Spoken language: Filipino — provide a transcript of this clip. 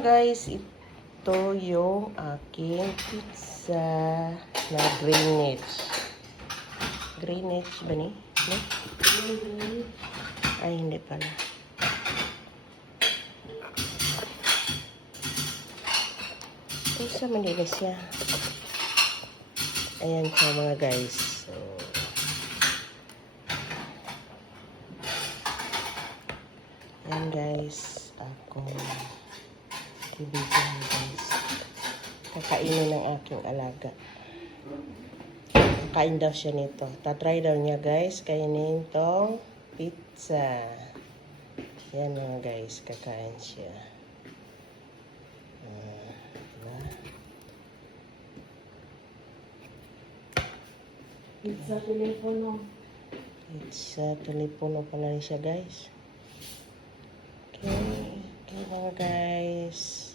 guys, ito yung aking pizza na Greenwich. Greenwich ba ni? No? Ay, hindi pala. Isa manila siya. Ayan siya mga guys. So, ayan guys. Ako ibigyan guys. Kakainin ng aking alaga. Kain daw siya nito. Tatry daw niya guys. Kainin tong pizza. Yan mga guys. Kakain siya. Diba? Pizza telepono. Pizza telepono pala siya guys. Okay. Okay mga guys.